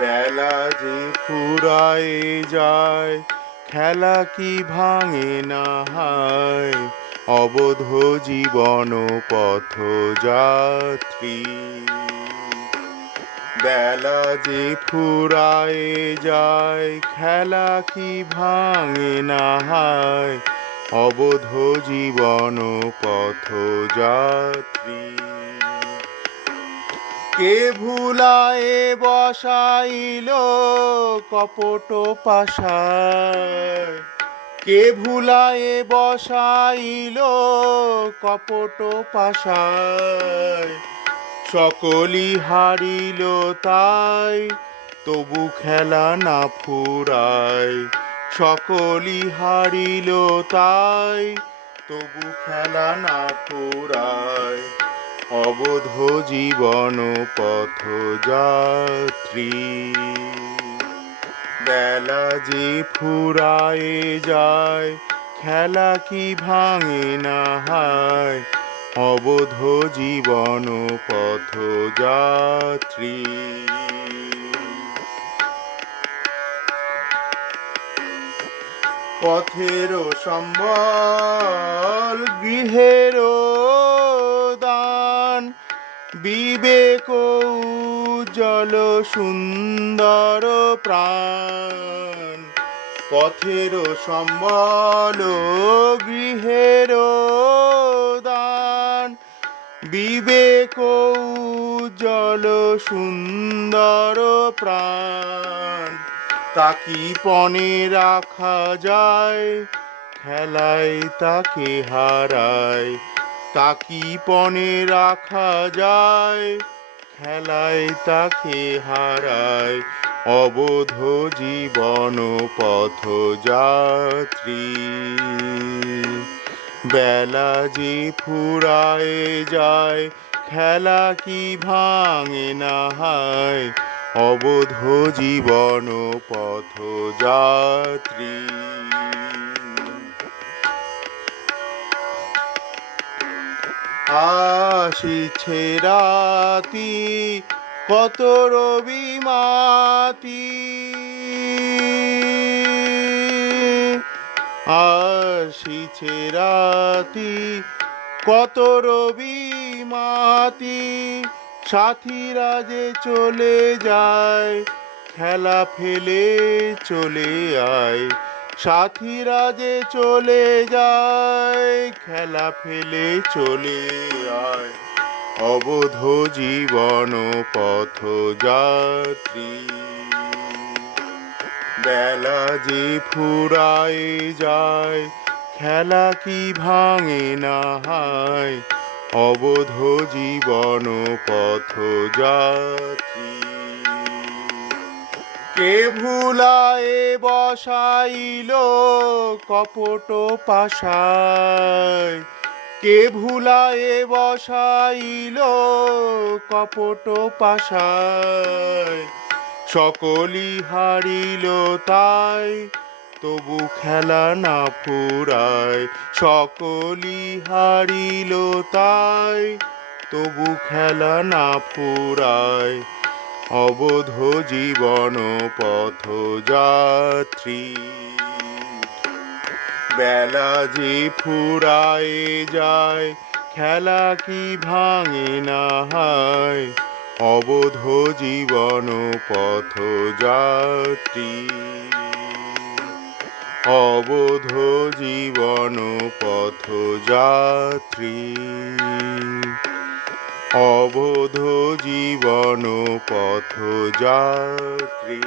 বেলা যে ফুরায় যায়, খেলা কি ভাঙে না হায়? অবধ জীবন পথ যাত্রী বেলা যে ফুরায় যায়, খেলা কি ভাঙে না হায়? অবধ জীবন পথ যাত্রী কে ভুলায়ে বসাইল কপট পাশায়? কে ভুলায়ে বসাইল কপট পাশায়? সকলি হারিল তাই, তবু খেলা না ফুরায়। সকলি হারিল তাই, তবু খেলা না ফুরায়। অবধ জীবন পথ যাত্রী। বেলা যে ফুরায়ে যায়, খেলা কি ভাঙে না হায়? অবধ জীবন পথ যাত্রী। পথেরও সম্বল, গৃহেরও বিবেক উজ্জ্বল সুন্দর প্রাণ। পথের সম্বল গৃহের দান। বিবেক উজ্জ্বল সুন্দর প্রাণ। তাকি পণে রাখা যায়? খেলায় তাকে হারায়। তাকি পণে রাখা যায়? খেলায় তাকে হারায়। অবোধ জীবন পথ যাত্রী। বেলা যে ফুরায় যায়, খেলা কি ভাঙে না হায়? অবোধ জীবন পথ আসিছে রাতি কত রবি মাতি। আসিছে রাতি কত রবি মাতি। সাথীরা যে চলে যায়, খেলা ফেলে চলে আয়। সাথীরা যে চলে যায়, খেলা ফেলে চলে আয়। অবধ জীবন পথ যাত্রী। বেলা যে ফুরায় যায়, খেলা কি ভাঙে না হায়? অবধ জীবন পথ যাত্রী। কে ভুলায়ে বসাইল কপট পাশায়? কে ভুলায়ে বসাইল কপট পাশায়? সকলি হারিল তাই, তবু খেলা না ফুরায়। সকলি হারিল তাই, তবু খেলা না ফুরায়। অবধ জীবন পথ যাত্রী বেলা যে ফুরায় যায়, খেলা কি ভাঙে না হয়? অবধ জীবন পথ যাত্রী অবধ জীবন পথ যাত্রী অবধ জীবন পথ যাত্রী।